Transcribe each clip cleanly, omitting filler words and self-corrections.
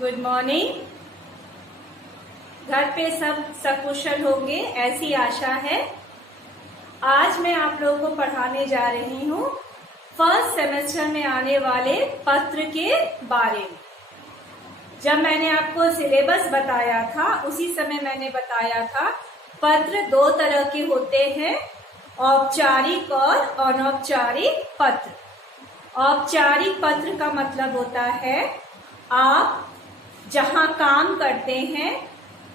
Good morning. घर पे सब सकुशल होंगे ऐसी आशा है। आज मैं आप लोगों को पढ़ाने जा रही हूँ फर्स्ट सेमेस्टर में आने वाले पत्र के बारे में। जब मैंने आपको सिलेबस बताया था उसी समय मैंने बताया था पत्र दो तरह के होते हैं, औपचारिक और अनौपचारिक पत्र। औपचारिक पत्र का मतलब होता है आप जहां काम करते हैं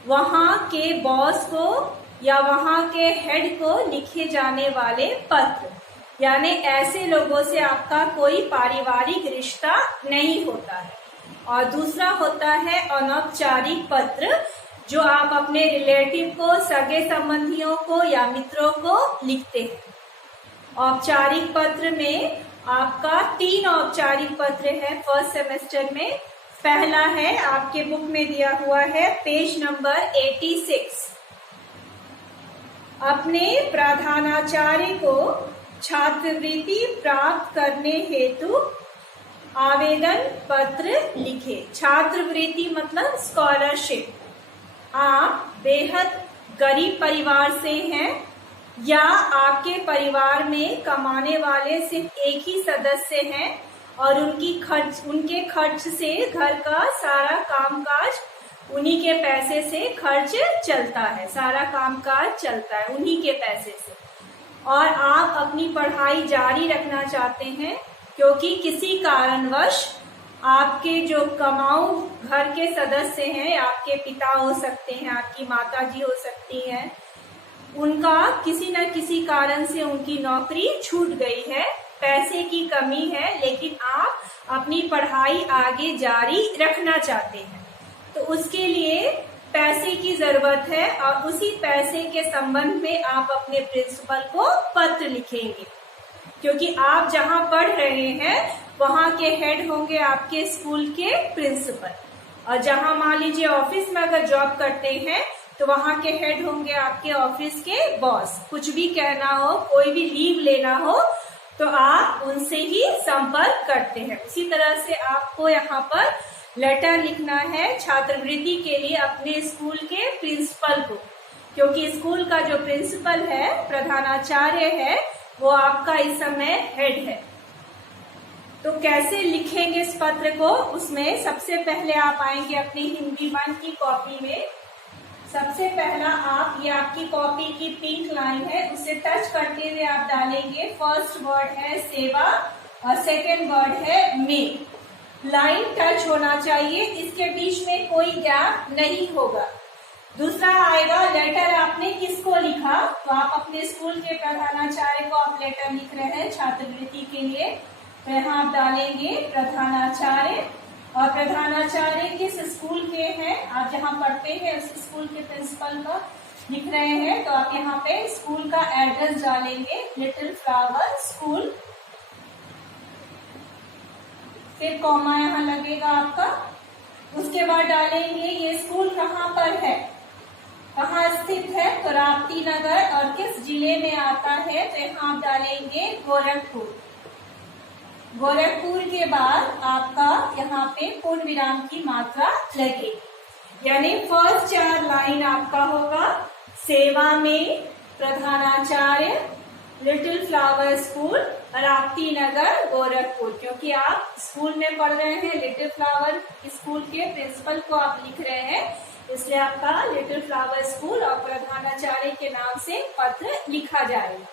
वहां के बॉस को या वहां के हेड को लिखे जाने वाले पत्र, यानी ऐसे लोगों से आपका कोई पारिवारिक रिश्ता नहीं होता है। और दूसरा होता है अनौपचारिक पत्र, जो आप अपने रिलेटिव को, सगे संबंधियों को या मित्रों को लिखते हैं। औपचारिक पत्र में आपका 3 औपचारिक पत्र है फर्स्ट सेमेस्टर में। पहला है, आपके बुक में दिया हुआ है पेज नंबर 86। अपने प्रधानाचार्य को छात्रवृत्ति प्राप्त करने हेतु आवेदन पत्र लिखे। छात्रवृत्ति मतलब स्कॉलरशिप। आप बेहद गरीब परिवार से हैं या आपके परिवार में कमाने वाले सिर्फ एक ही सदस्य हैं और उनके खर्च से घर का सारा कामकाज उन्हीं के पैसे से खर्च चलता है, सारा कामकाज चलता है उन्हीं के पैसे से, और आप अपनी पढ़ाई जारी रखना चाहते हैं क्योंकि किसी कारणवश आपके जो कमाऊ घर के सदस्य हैं, आपके पिता हो सकते हैं, आपकी माता जी हो सकती हैं, उनका किसी न किसी कारण से उनकी नौकरी छूट गई है, पैसे की कमी है, लेकिन आप अपनी पढ़ाई आगे जारी रखना चाहते हैं। तो उसके लिए पैसे की जरूरत है और उसी पैसे के संबंध में आप अपने प्रिंसिपल को पत्र लिखेंगे, क्योंकि आप जहां पढ़ रहे हैं वहां के हेड होंगे आपके स्कूल के प्रिंसिपल, और जहां मान लीजिए ऑफिस में अगर जॉब करते हैं तो वहां के हेड होंगे आपके ऑफिस के बॉस। कुछ भी कहना हो, कोई भी लीव लेना हो तो आप उनसे ही संपर्क करते हैं। उसी तरह से आपको यहाँ पर लेटर लिखना है छात्रवृत्ति के लिए अपने स्कूल के प्रिंसिपल को, क्योंकि स्कूल का जो प्रिंसिपल है, प्रधानाचार्य है, वो आपका इस समय हेड है। तो कैसे लिखेंगे इस पत्र को, उसमें सबसे पहले आप आएंगे अपनी हिंदी 1 की कॉपी में। सबसे पहला आप, ये आपकी कॉपी की पिंक लाइन है, उसे टच करते हुए आप डालेंगे फर्स्ट वर्ड है सेवा और सेकंड वर्ड है में। लाइन टच होना चाहिए, इसके बीच में कोई गैप नहीं होगा। दूसरा आएगा लेटर आपने किसको लिखा, तो आप अपने स्कूल के प्रधानाचार्य को आप लेटर लिख रहे हैं छात्रवृत्ति के लिए, तो यहाँ आप डालेंगे प्रधानाचार्य। और प्रधानाचार्य किस स्कूल के हैं, आप जहाँ पढ़ते हैं उस स्कूल के प्रिंसिपल का लिख रहे हैं, तो आप यहाँ पे स्कूल का एड्रेस डालेंगे, लिटिल फ्लावर स्कूल, फिर कॉमा यहाँ लगेगा आपका। उसके बाद डालेंगे ये स्कूल कहाँ पर है, कहाँ स्थित है, तो राप्ती नगर, और किस जिले में आता है, तो यहाँ आप डालेंगे गोरखपुर। गोरखपुर के बाद आपका यहाँ पे पूर्ण विराम की मात्रा लगेगी, यानी फर्स्ट 4 लाइन आपका होगा सेवा में, प्रधानाचार्य, लिटिल फ्लावर स्कूल, राप्ती नगर, गोरखपुर। क्योंकि आप स्कूल में पढ़ रहे हैं, लिटिल फ्लावर स्कूल के प्रिंसिपल को आप लिख रहे हैं, इसलिए आपका लिटिल फ्लावर स्कूल और प्रधानाचार्य के नाम से पत्र लिखा जाएगा।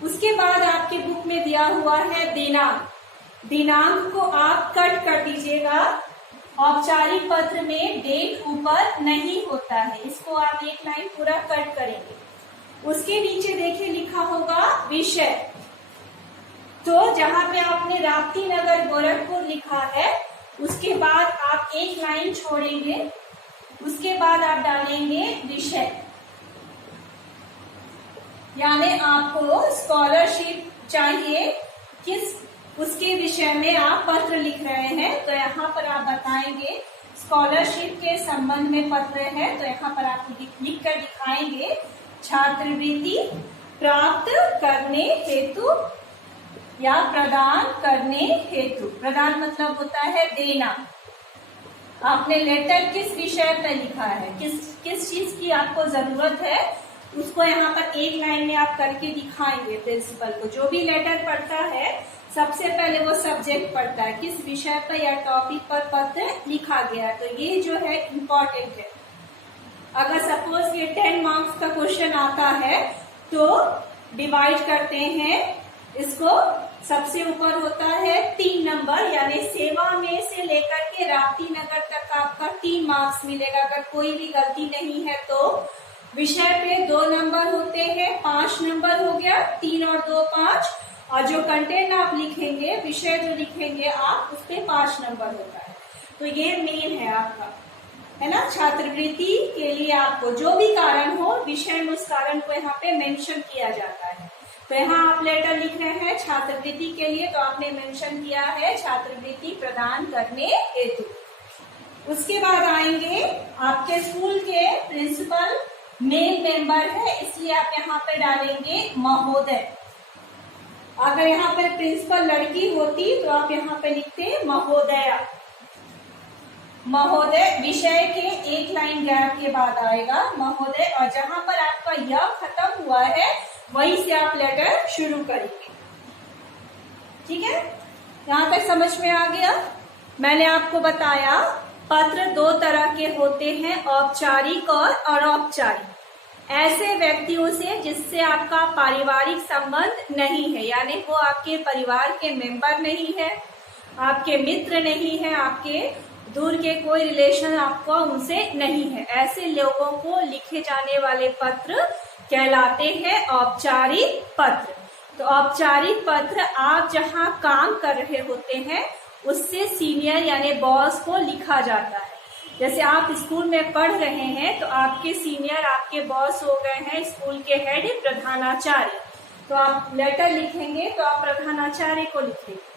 उसके बाद आपके बुक में दिया हुआ है दिनांक। दिनांक को आप कट कर दीजिएगा। औपचारिक पत्र में डेट ऊपर नहीं होता है, इसको आप एक लाइन पूरा कट करेंगे। उसके नीचे देखिए लिखा होगा विषय, तो जहां पे आपने राप्ती नगर गोरखपुर लिखा है उसके बाद आप एक लाइन छोड़ेंगे, उसके बाद आप डालेंगे विषय, यानी आपको स्कॉलरशिप चाहिए, किस उसके विषय में आप पत्र लिख रहे हैं, तो यहाँ पर आप बताएंगे स्कॉलरशिप के संबंध में पत्र है, तो यहाँ पर आप लिख कर दिखाएंगे छात्रवृत्ति प्राप्त करने हेतु या प्रदान करने हेतु। प्रदान मतलब होता है देना, आपने लेटर किस विषय पे लिखा है, किस चीज की आपको जरूरत है, उसको यहाँ पर एक लाइन में आप करके दिखाएंगे प्रिंसिपल को। जो भी लेटर पढ़ता है सबसे पहले वो सब्जेक्ट पढ़ता है, किस विषय पर या टॉपिक पर पत्र लिखा गया है। तो ये जो है इम्पोर्टेंट है। अगर सपोज ये 10 मार्क्स का क्वेश्चन आता है तो डिवाइड करते हैं इसको, सबसे ऊपर होता है 3 नंबर, यानी सेवा में से लेकर के राप्ती नगर तक आपका 3 मार्क्स मिलेगा। अगर कोई भी गलती नहीं है तो विषय पे 2 नंबर होते हैं, 5 नंबर हो गया, 3 और 2 5, और जो कंटेंट आप लिखेंगे, विषय जो लिखेंगे आप, उस पे 5 नंबर होता है। तो ये मेन है आपका, है ना। छात्रवृत्ति के लिए आपको जो भी कारण हो विषय में, उस कारण को यहाँ पे मेंशन किया जाता है। तो यहाँ आप लेटर लिख रहे हैं छात्रवृत्ति के लिए, तो आपने मेंशन किया है छात्रवृत्ति प्रदान करने हेतु। उसके बाद आएंगे आपके स्कूल के प्रिंसिपल मेल मेंबर है, इसलिए आप यहाँ पे डालेंगे महोदय। अगर यहाँ पे प्रिंसिपल लड़की होती तो आप यहाँ पे लिखते महोदया। महोदय विषय के एक लाइन गैप के बाद आएगा महोदय, और जहां पर आपका यह खत्म हुआ है वहीं से आप लेटर शुरू करेंगे। ठीक है, यहां तक समझ में आ गया। मैंने आपको बताया पत्र 2 तरह के होते हैं, औपचारिक और अनौपचारिक। ऐसे व्यक्तियों से जिससे आपका पारिवारिक संबंध नहीं है, यानी वो आपके परिवार के मेंबर नहीं है, आपके मित्र नहीं है, आपके दूर के कोई रिलेशन आपको उनसे नहीं है, ऐसे लोगों को लिखे जाने वाले पत्र कहलाते हैं औपचारिक पत्र। तो औपचारिक पत्र आप जहां काम कर रहे होते हैं उससे सीनियर यानी बॉस को लिखा जाता है। जैसे आप स्कूल में पढ़ रहे हैं तो आपके सीनियर आपके बॉस हो गए हैं स्कूल के हेड प्रधानाचार्य, तो आप लेटर लिखेंगे तो आप प्रधानाचार्य को लिखेंगे।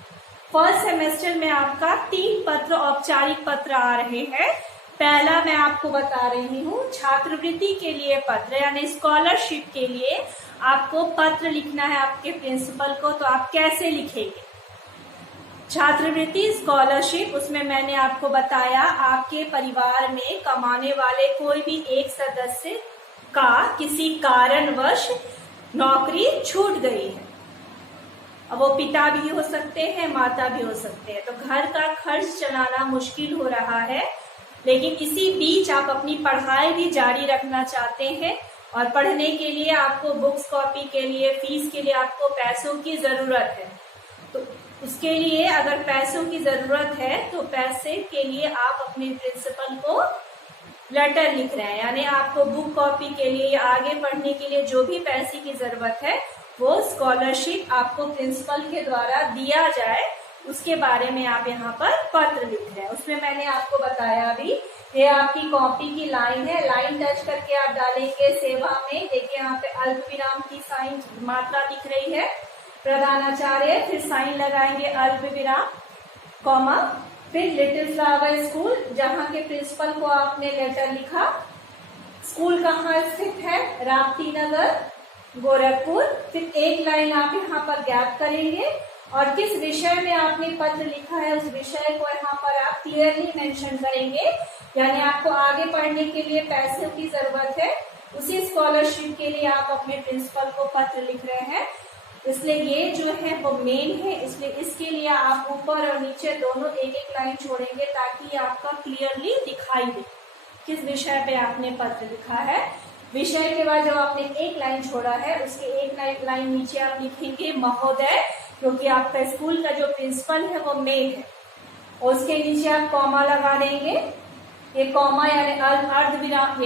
फर्स्ट सेमेस्टर में आपका 3 पत्र औपचारिक पत्र आ रहे हैं। पहला मैं आपको बता रही हूँ, छात्रवृत्ति के लिए पत्र यानी स्कॉलरशिप के लिए आपको पत्र लिखना है आपके प्रिंसिपल को। तो आप कैसे लिखेंगे छात्रवृत्ति स्कॉलरशिप? उसमें मैंने आपको बताया आपके परिवार में कमाने वाले कोई भी एक सदस्य का किसी कारणवश नौकरी छूट गई है। अब वो पिता भी हो सकते हैं, माता भी हो सकते हैं, तो घर का खर्च चलाना मुश्किल हो रहा है, लेकिन इसी बीच आप अपनी पढ़ाई भी जारी रखना चाहते हैं और पढ़ने के लिए आपको बुक्स कॉपी के लिए फीस के लिए आपको पैसों की जरूरत है। तो उसके लिए अगर पैसों की जरूरत है तो पैसे के लिए आप अपने प्रिंसिपल को लेटर लिख रहे हैं, यानी आपको बुक कॉपी के लिए या आगे पढ़ने के लिए जो भी पैसे की जरूरत है वो स्कॉलरशिप आपको प्रिंसिपल के द्वारा दिया जाए, उसके बारे में आप यहाँ पर पत्र लिख रहे हैं। उसमें मैंने आपको बताया अभी, ये आपकी कॉपी की लाइन है, लाइन टच करके आप डालेंगे सेवा में। देखिए यहाँ पे अल्प विराम की साइन मात्रा दिख रही है, प्रधानाचार्य, फिर साइन लगाएंगे अल्प विराम कॉमा, फिर लिटिल फ्लावर स्कूल जहाँ के प्रिंसिपल को आपने लेटर लिखा। स्कूल कहाँ स्थित है? राप्ती नगर, गोरखपुर। फिर एक लाइन आप यहाँ पर गैप करेंगे और किस विषय में आपने पत्र लिखा है उस विषय को यहाँ पर आप क्लियरली मेंशन करेंगे, यानी आपको आगे पढ़ने के लिए पैसों की जरूरत है, उसी स्कॉलरशिप के लिए आप अपने प्रिंसिपल को पत्र लिख रहे हैं, इसलिए ये जो है वो मेन है। इसलिए इसके लिए आप ऊपर और नीचे दोनों एक एक लाइन छोड़ेंगे ताकि आपका क्लियरली दिखाई दे किस विषय पे आपने पत्र लिखा है। विषय के बाद जब आपने एक लाइन छोड़ा है उसके एक लाइन नीचे आप लिखेंगे महोदय, क्योंकि आपका स्कूल का जो प्रिंसिपल है वो मेल है, और उसके नीचे आप कॉमा लगा देंगे। ये कॉमा यानी अर्ध विराम,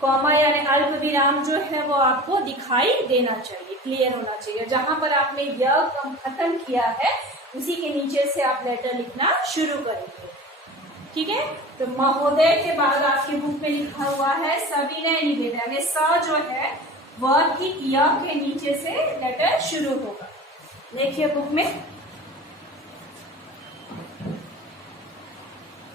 कॉमा यानी अल्प विराम जो है वो आपको दिखाई देना चाहिए, क्लियर होना चाहिए। जहां पर आपने यह खत्म किया है उसी के नीचे से आप लेटर लिखना शुरू करेंगे। ठीक है, तो महोदय के बाद आपकी बुक में लिखा हुआ है सविनय निवेदन, स जो है वह ठीक य के नीचे से लेटर शुरू होगा। देखिए बुक में,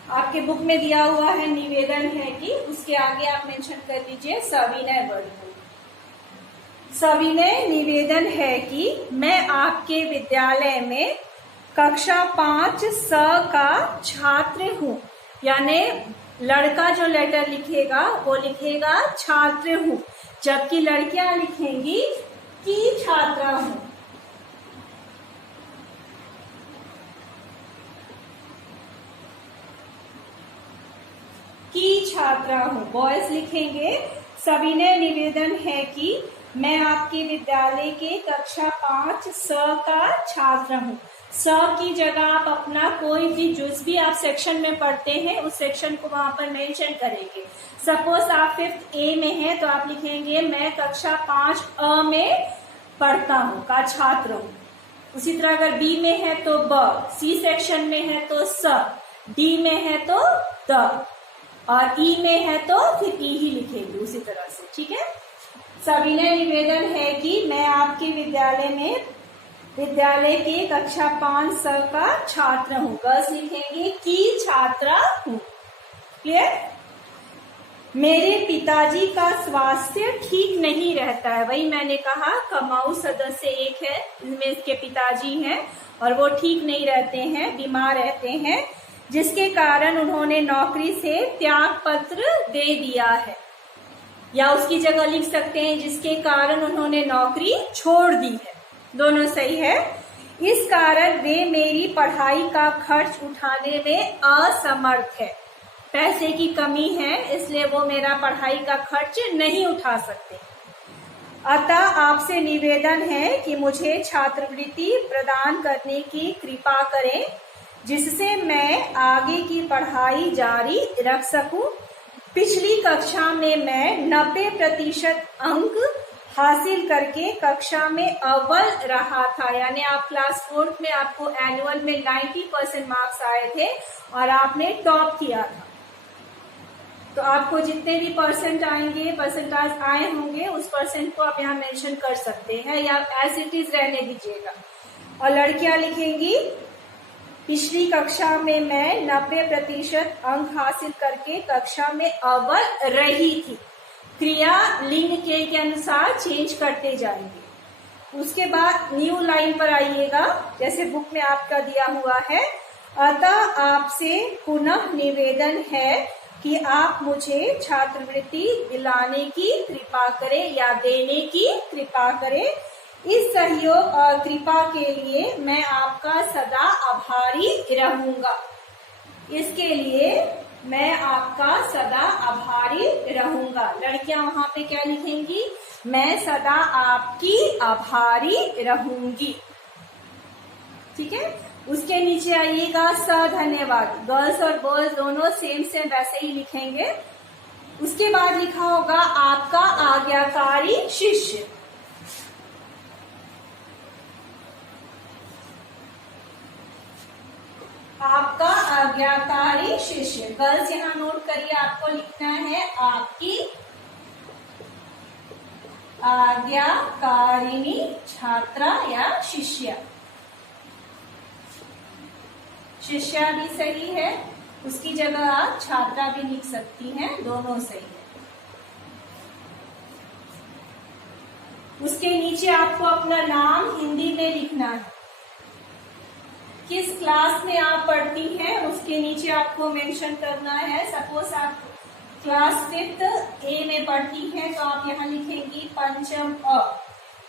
आपके बुक में दिया हुआ है निवेदन है कि उसके आगे आप मेंशन कर दीजिए सविनय वर्ग। सविनय निवेदन है कि मैं आपके विद्यालय में कक्षा 5 स का छात्र हूँ। यानी लड़का जो लेटर लिखेगा वो लिखेगा छात्र हूं, जबकि लड़कियां लिखेंगी की छात्रा हूं। की छात्रा हूं। बॉयज लिखेंगे सविनय निवेदन है कि मैं आपके विद्यालय के कक्षा 5 स का छात्र हूं। स की जगह आप अपना कोई भी जिस भी आप सेक्शन में पढ़ते हैं उस सेक्शन को वहां पर मेंशन करेंगे। सपोज आप 5th A में हैं तो आप लिखेंगे मैं कक्षा 5 अ में पढ़ता हूं का छात्र हूं। उसी तरह अगर बी में है तो ब, सी सेक्शन में है तो स, डी में है तो द, और ई में है तो फिर ई ही लिखेंगे उसी तरह से। ठीक है। सविनय निवेदन है कि मैं आपके विद्यालय के कक्षा 5 स का छात्र हूं। गर्ल्स लिखेंगे की छात्रा हूं। क्लियर। मेरे पिताजी का स्वास्थ्य ठीक नहीं रहता है। वही मैंने कहा कमाऊ सदस्य एक है, इसमें इसके पिताजी हैं और वो ठीक नहीं रहते हैं, बीमार रहते हैं, जिसके कारण उन्होंने नौकरी से त्याग पत्र दे दिया है, या उसकी जगह लिख सकते हैं जिसके कारण उन्होंने नौकरी छोड़ दी है। दोनों सही है। इस कारण वे मेरी पढ़ाई का खर्च उठाने में असमर्थ है। पैसे की कमी है इसलिए वो मेरा पढ़ाई का खर्च नहीं उठा सकते। अतः आपसे निवेदन है कि मुझे छात्रवृत्ति प्रदान करने की कृपा करें, जिससे मैं आगे की पढ़ाई जारी रख सकूं। पिछली कक्षा में मैं 90% अंक हासिल करके कक्षा में अव्वल रहा था। यानी आप क्लास 4th में आपको एनुअल में 90% मार्क्स आए थे और आपने टॉप किया था। तो आपको जितने भी परसेंटेज आए होंगे उस परसेंट को आप यहाँ मेंशन कर सकते हैं या एज इट इज रहने दीजिएगा। और लड़कियां लिखेंगी पिछली कक्षा में मैं 90% अंक हासिल करके कक्षा में अव्वल रही थी। क्रिया लिंग के अनुसार चेंज करते जाएंगे। उसके बाद न्यू लाइन पर आइएगा, जैसे बुक में आपका दिया हुआ है। अतः आपसे पुनः निवेदन है कि आप मुझे छात्रवृत्ति दिलाने की कृपा करें या देने की कृपा करें। इस सहयोग और कृपा के लिए मैं आपका सदा आभारी रहूंगा। इसके लिए मैं आपका सदा आभारी रहूंगा। लड़कियां वहां पे क्या लिखेंगी? मैं सदा आपकी आभारी रहूंगी। ठीक है। उसके नीचे आइएगा स धन्यवाद। गर्ल्स और बॉयज दोनों सेम वैसे ही लिखेंगे। उसके बाद लिखा होगा आपका आज्ञाकारी शिष्य। आपका आज्ञाकारी शिष्य। गर्ल्स यहाँ नोट करिए, आपको लिखना है आपकी आज्ञाकारिणी छात्रा या शिष्या। शिष्या भी सही है, उसकी जगह आप छात्रा भी लिख सकती हैं, दोनों सही है। उसके नीचे आपको अपना नाम हिंदी में लिखना है। किस क्लास में आप पढ़ती हैं उसके नीचे आपको मेंशन करना है। सपोज आप क्लास 5th A में पढ़ती हैं तो आप यहाँ लिखेंगी पंचम अ।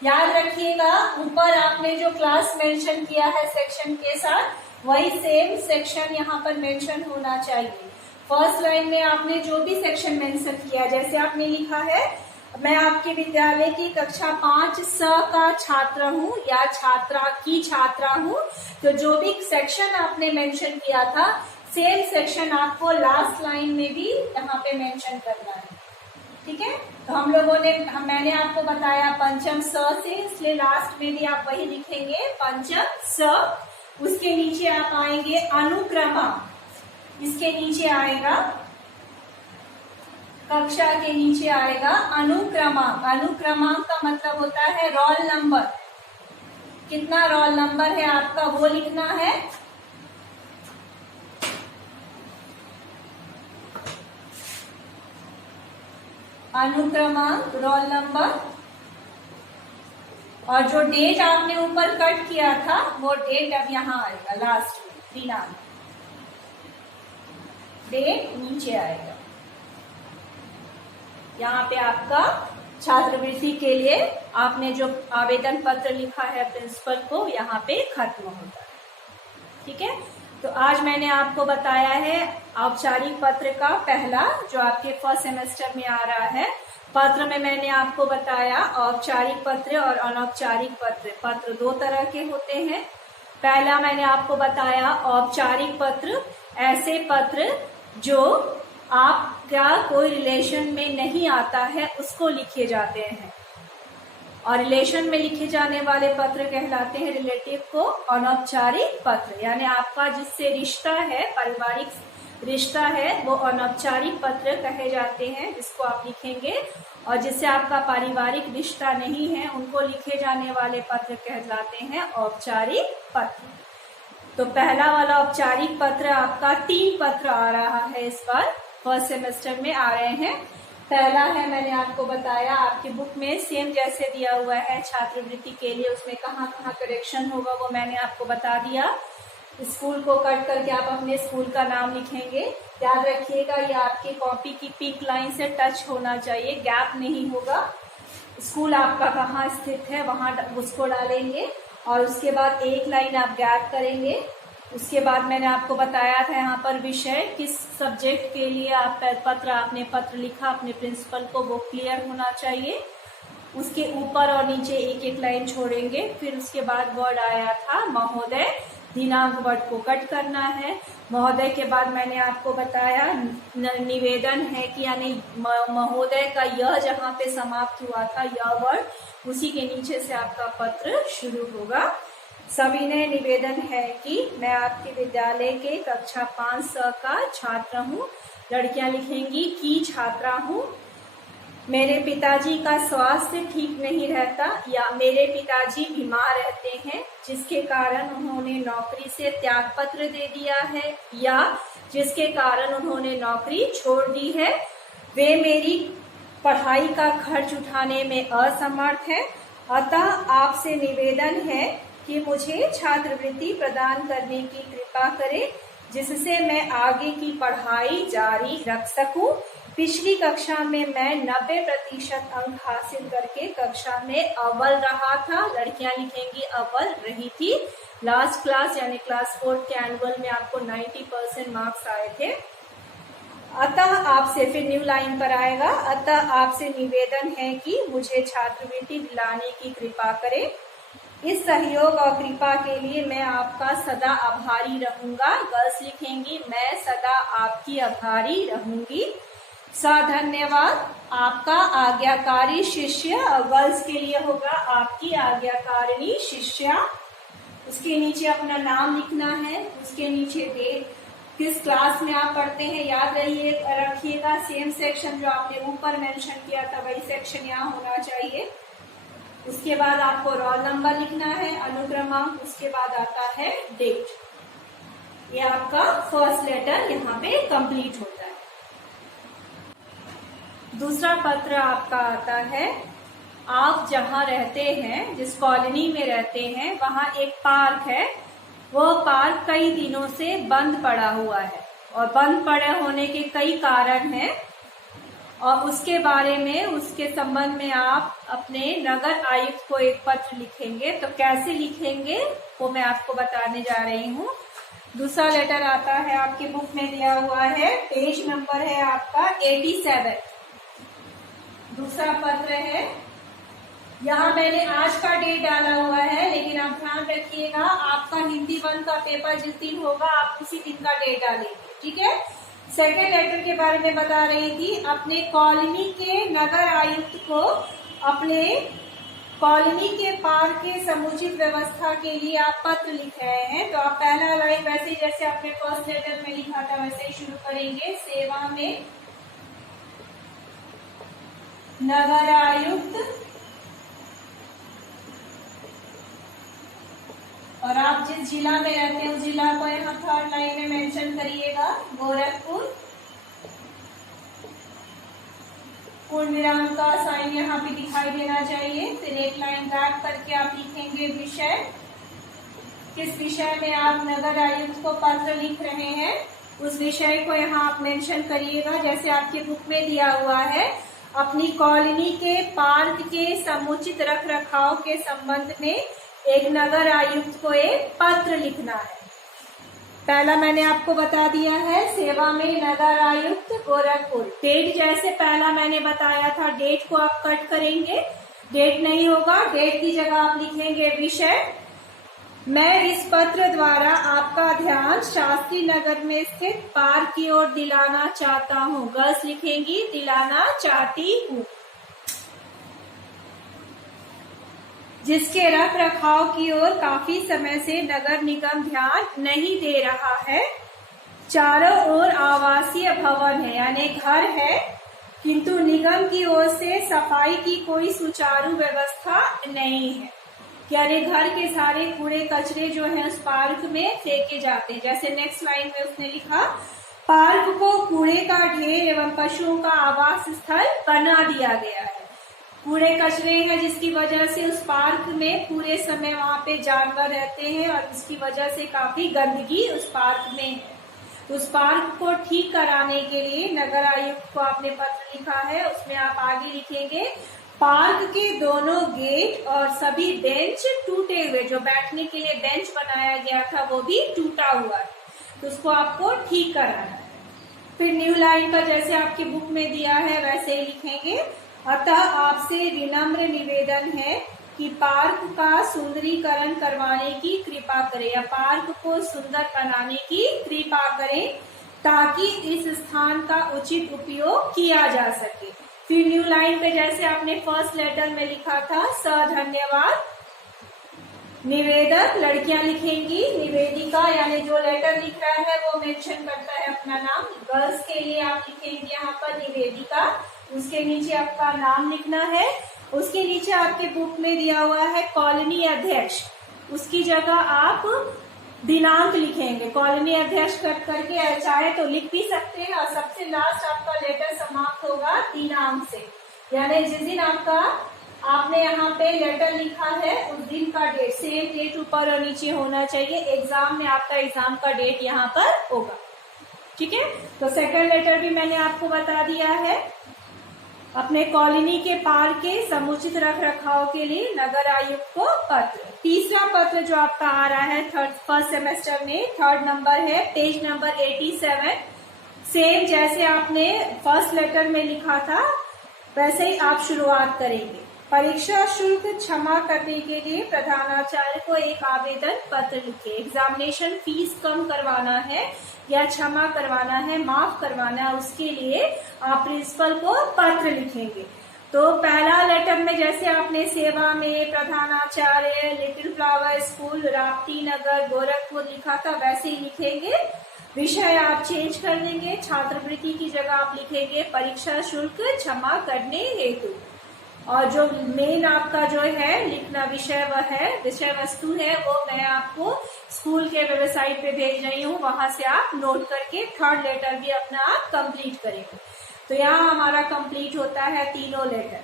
याद रखिएगा ऊपर आपने जो क्लास मेंशन किया है सेक्शन के साथ, वही सेम सेक्शन यहाँ पर मेंशन होना चाहिए। फर्स्ट लाइन में आपने जो भी सेक्शन मेंशन किया, जैसे आपने लिखा है मैं आपके विद्यालय की कक्षा 5 स का छात्र हूँ या छात्रा की छात्रा हूँ, तो जो भी सेक्शन आपने मेंशन किया था सेम सेक्शन आपको लास्ट लाइन में भी यहाँ पे मेंशन करना है। ठीक है। तो हम लोगों ने मैंने आपको बताया पंचम स से, इसलिए लास्ट में भी आप वही लिखेंगे पंचम स। उसके नीचे आप आएंगे अनुक्रमांक, इसके नीचे आएगा कक्षा के नीचे आएगा अनुक्रमांक। अनुक्रमांक का मतलब होता है रोल नंबर। कितना रोल नंबर है आपका वो लिखना है। अनुक्रमांक रोल नंबर, और जो डेट आपने ऊपर कट किया था वो डेट अब यहाँ आएगा लास्ट में दिनांक। डेट नीचे आएगा। यहाँ पे आपका छात्रवृत्ति के लिए आपने जो आवेदन पत्र लिखा है प्रिंसिपल को, यहाँ पे खत्म होता है। ठीक है, तो आज मैंने आपको बताया है औपचारिक पत्र का पहला, जो आपके फर्स्ट सेमेस्टर में आ रहा है। पत्र में मैंने आपको बताया औपचारिक पत्र और अनौपचारिक पत्र। पत्र दो तरह के होते हैं। पहला मैंने आपको बताया औपचारिक पत्र, ऐसे पत्र जो आपका कोई रिलेशन में नहीं आता है उसको लिखे जाते हैं, और रिलेशन में लिखे जाने वाले पत्र कहलाते हैं रिलेटिव को अनौपचारिक पत्र। यानी आपका जिससे रिश्ता है, पारिवारिक रिश्ता है, वो अनौपचारिक पत्र कहे जाते हैं, जिसको आप लिखेंगे। और जिससे आपका पारिवारिक रिश्ता नहीं है, उनको लिखे जाने वाले पत्र कहलाते हैं औपचारिक पत्र। तो पहला वाला औपचारिक पत्र आपका 3 पत्र आ रहा है, इस बार फर्स्ट सेमेस्टर में आ रहे हैं। पहला है, मैंने आपको बताया आपकी बुक में सेम जैसे दिया हुआ है छात्रवृत्ति के लिए, उसमें कहाँ कहाँ करेक्शन होगा वो मैंने आपको बता दिया। स्कूल को कट करके आप अपने स्कूल का नाम लिखेंगे। याद रखिएगा, ये आपकी कॉपी की पिक लाइन से टच होना चाहिए, गैप नहीं होगा। स्कूल आपका कहाँ स्थित है वहां उसको डालेंगे, और उसके बाद एक लाइन आप गैप करेंगे। उसके बाद मैंने आपको बताया था यहाँ पर विषय, किस सब्जेक्ट के लिए आप आपने पत्र लिखा अपने प्रिंसिपल को, वो क्लियर होना चाहिए। उसके ऊपर और नीचे एक एक लाइन छोड़ेंगे। फिर उसके बाद वर्ड आया था महोदय, दिनांक वर्ड को कट करना है। महोदय के बाद मैंने आपको बताया निवेदन है कि यानी महोदय का यह जहाँ पे समाप्त हुआ था, यह वर्ड, उसी के नीचे से आपका पत्र शुरू होगा। सविनय निवेदन है कि मैं आपके विद्यालय के कक्षा 5 का छात्र हूँ। लड़कियां लिखेंगी कि छात्रा हूँ। मेरे पिताजी का स्वास्थ्य ठीक नहीं रहता, या मेरे पिताजी बीमार रहते हैं, जिसके कारण उन्होंने नौकरी से त्याग पत्र दे दिया है, या जिसके कारण उन्होंने नौकरी छोड़ दी है। वे मेरी पढ़ाई का खर्च उठाने में असमर्थ है, अतः आपसे निवेदन है कि मुझे छात्रवृत्ति प्रदान करने की कृपा करें, जिससे मैं आगे की पढ़ाई जारी रख सकूं। पिछली कक्षा में मैं 90% अंक हासिल करके कक्षा में अव्वल रहा था। लड़कियां लिखेंगी अव्वल रही थी। लास्ट क्लास यानी क्लास 4 के एनुअल में आपको 90% मार्क्स आए थे। अतः आपसे, फिर न्यू लाइन पर आएगा, अतः आपसे निवेदन है कि मुझे छात्रवृत्ति दिलाने की कृपा करें। इस सहयोग और कृपा के लिए मैं आपका सदा आभारी रहूंगा। गर्ल्स लिखेंगी मैं सदा आपकी आभारी रहूंगी। धन्यवाद, आपका आज्ञाकारी शिष्य। और गर्ल्स के लिए होगा आपकी आज्ञाकारिणी शिष्या। उसके नीचे अपना नाम लिखना है, उसके नीचे डेट, किस क्लास में आप पढ़ते हैं याद रखिएगा। सेम सेक्शन जो आपने ऊपर मेंशन किया था वही सेक्शन यहाँ होना चाहिए। उसके बाद आपको रोल नंबर लिखना है, अनुक्रमांक, उसके बाद आता है डेट। ये आपका फर्स्ट लेटर यहाँ पे कंप्लीट होता है। दूसरा पत्र आपका आता है, आप जहाँ रहते हैं, जिस कॉलोनी में रहते हैं, वहाँ एक पार्क है। वो पार्क कई दिनों से बंद पड़ा हुआ है, और बंद पड़े होने के कई कारण हैं, और उसके बारे में, उसके संबंध में आप अपने नगर आयुक्त को एक पत्र लिखेंगे। तो कैसे लिखेंगे वो मैं आपको बताने जा रही हूँ। दूसरा लेटर आता है, आपकी बुक में दिया हुआ है, पेज नंबर है आपका 87। दूसरा पत्र है, यहाँ मैंने आज का डेट डाला हुआ है, लेकिन आप ध्यान रखिएगा आपका हिंदी 1 का पेपर जिस दिन होगा आप उसी दिन का डेट डालेंगे, ठीक है। सेकेंड लेटर के बारे में बता रही थी, अपने कॉलोनी के नगर आयुक्त को अपने कॉलोनी के पार्क के समुचित व्यवस्था के लिए आप पत्र लिख रहे हैं। तो आप पहला लाइन वैसे जैसे आपने फर्स्ट लेटर में लिखा था वैसे ही शुरू करेंगे। सेवा में नगर आयुक्त, और आप जिस जिला में रहते हैं उस जिला को यहाँ थर्ड लाइन में मेंशन करिएगा, गोरखपुर। पूर्ण विराम का साइन यहाँ पे दिखाई देना चाहिए। फिर एक लाइन बैक करके आप लिखेंगे विषय, किस विषय में आप नगर आयुक्त को पत्र लिख रहे हैं। उस विषय को यहाँ आप मेंशन करिएगा। जैसे आपके बुक में दिया हुआ है, अपनी कॉलोनी के पार्क के समुचित रख रखाव के संबंध में एक नगर आयुक्त को एक पत्र लिखना है। पहला मैंने आपको बता दिया है, सेवा में नगर आयुक्त गोरखपुर। डेट जैसे पहला मैंने बताया था, डेट को आप कट करेंगे, डेट नहीं होगा, डेट की जगह आप लिखेंगे विषय। मैं इस पत्र द्वारा आपका ध्यान शास्त्री नगर में स्थित पार्क की ओर दिलाना चाहता हूँ। गर्ल्स लिखेंगी दिलाना चाहती हूँ, जिसके रख रखाव की ओर काफी समय से नगर निगम ध्यान नहीं दे रहा है। चारों ओर आवासीय भवन है, यानी घर है, किंतु निगम की ओर से सफाई की कोई सुचारू व्यवस्था नहीं है। यानी घर के सारे कूड़े कचरे जो है उस पार्क में फेंके जाते हैं। जैसे नेक्स्ट लाइन में उसने लिखा, पार्क को कूड़े का ढेर एवं पशुओं का आवास स्थल बना दिया गया है। कूड़े कचरे हैं जिसकी वजह से उस पार्क में पूरे समय वहां पे जानवर रहते हैं और इसकी वजह से काफी गंदगी उस पार्क में है। तो उस पार्क को ठीक कराने के लिए नगर आयुक्त को आपने पत्र लिखा है। उसमें आप आगे लिखेंगे, पार्क के दोनों गेट और सभी बेंच टूटे हुए, जो बैठने के लिए बेंच बनाया गया था वो भी टूटा हुआ है, तो उसको आपको ठीक कराना है। फिर न्यू लाइन पर जैसे आपकी बुक में दिया है वैसे ही लिखेंगे, अतः आपसे विनम्र निवेदन है कि पार्क का सुंदरीकरण करवाने की कृपा करें, या पार्क को सुंदर बनाने की कृपा करें ताकि इस स्थान का उचित उपयोग किया जा सके। फिर न्यू लाइन पे जैसे आपने फर्स्ट लेटर में लिखा था, धन्यवाद निवेदक, लड़कियां लिखेंगी निवेदिका, यानी जो लेटर लिख रहा है वो मेंशन करता है अपना नाम। गर्ल्स के लिए आप लिखेंगे यहाँ पर निवेदिका, उसके नीचे आपका नाम लिखना है। उसके नीचे आपके बुक में दिया हुआ है कॉलोनी अध्यक्ष, उसकी जगह आप दिनांक लिखेंगे। कॉलोनी अध्यक्ष कट करके चाहे तो लिख भी सकते हैं, और सबसे लास्ट आपका लेटर समाप्त होगा दिनांक से, यानी जिस दिन आपने यहाँ पे लेटर लिखा है उस दिन का डेट, सेम डेट ऊपर और नीचे होना चाहिए। एग्जाम में आपका एग्जाम का डेट यहाँ पर होगा, ठीक है। तो सेकंड लेटर भी मैंने आपको बता दिया है। अपने कॉलोनी के पार्क के समुचित रख रखाव के लिए नगर आयुक्त को पत्र। तीसरा पत्र जो आपका आ रहा है फर्स्ट सेमेस्टर में, थर्ड नंबर है, पेज नंबर 87। सेम जैसे आपने फर्स्ट लेटर में लिखा था वैसे ही आप शुरुआत करेंगे। परीक्षा शुल्क क्षमा करने के लिए प्रधानाचार्य को एक आवेदन पत्र लिखे। एग्जामिनेशन फीस कम करवाना है या क्षमा करवाना है, माफ करवाना है, उसके लिए आप प्रिंसिपल को पत्र लिखेंगे। तो पहला लेटर में जैसे आपने सेवा में प्रधानाचार्य लिटिल फ्लावर स्कूल राप्ती नगर गोरखपुर लिखा था वैसे ही लिखेंगे। विषय आप चेंज कर देंगे, छात्रवृत्ति की जगह आप लिखेंगे परीक्षा शुल्क क्षमा करने हेतु। और जो मेन आपका जो है लिखना विषय वह है, विषय वस्तु है, वो मैं आपको स्कूल के वेबसाइट पे भेज रही हूँ, वहां से आप नोट करके थर्ड लेटर भी अपना आप कंप्लीट करेंगे। तो यहाँ हमारा कंप्लीट होता है तीनों लेटर।